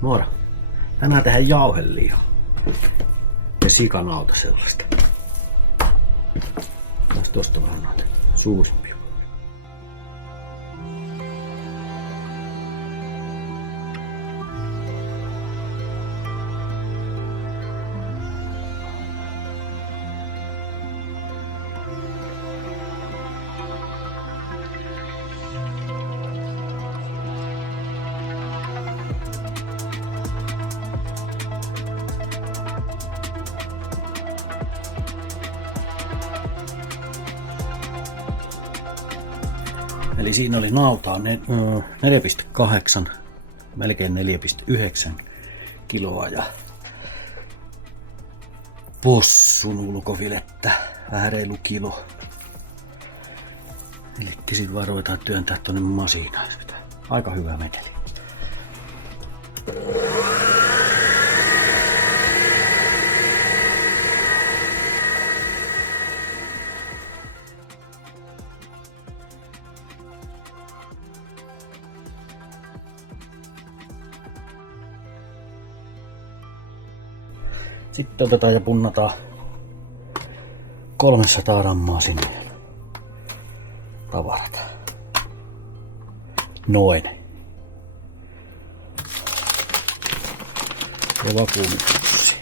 Moro. Tänään tehdään jauhelihaa. Ja sikanauta sellaista. Tosta vähän noita suurimpia. Eli siinä oli nautaa 4,8, melkein 4,9 kiloa ja possun ulkofilettä vähän reilu kilo. Eli sit vaan ruvetaan työntää tonne masinaan. Aika hyvä meteli. Sitten otetaan ja punnataan 300 grammaa sinne tavarat. Noin. Ja vakuumipussi.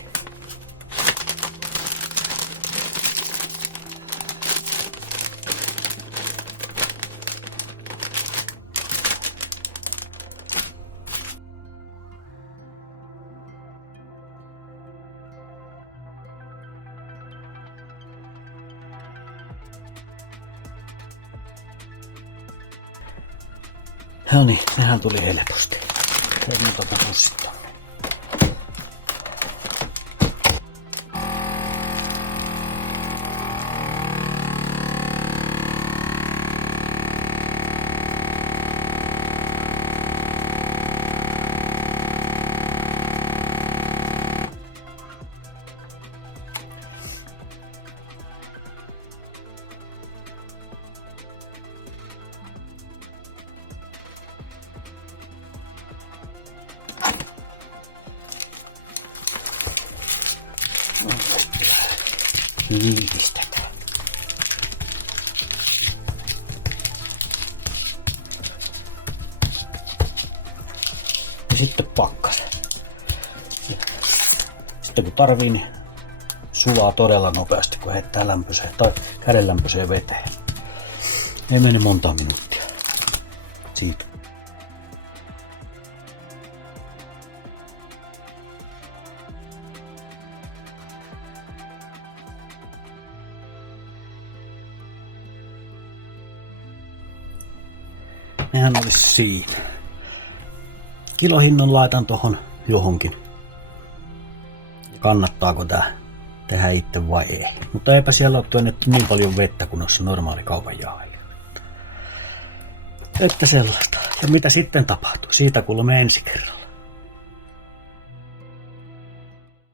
No niin, nehän tuli helposti. Nyt otetaan pussit tonne. Yhdistetään. Ja sitten pakkasen. Sitten kun tarvii, niin sulaa todella nopeasti, kun heittää lämpöiseen tai kädenlämpöiseen veteen. Ei mene monta minuuttia siitä. Nehän olisi siinä. Kilohinnan laitan tohon johonkin. Kannattaako tää tehdä itse vai ei. Mutta eipä siellä ole työnnetty niin paljon vettä kuin noissa normaali kaupan jauheilla. Että sellaista. Ja mitä sitten tapahtuu? Siitä kuulemme ensi kerralla.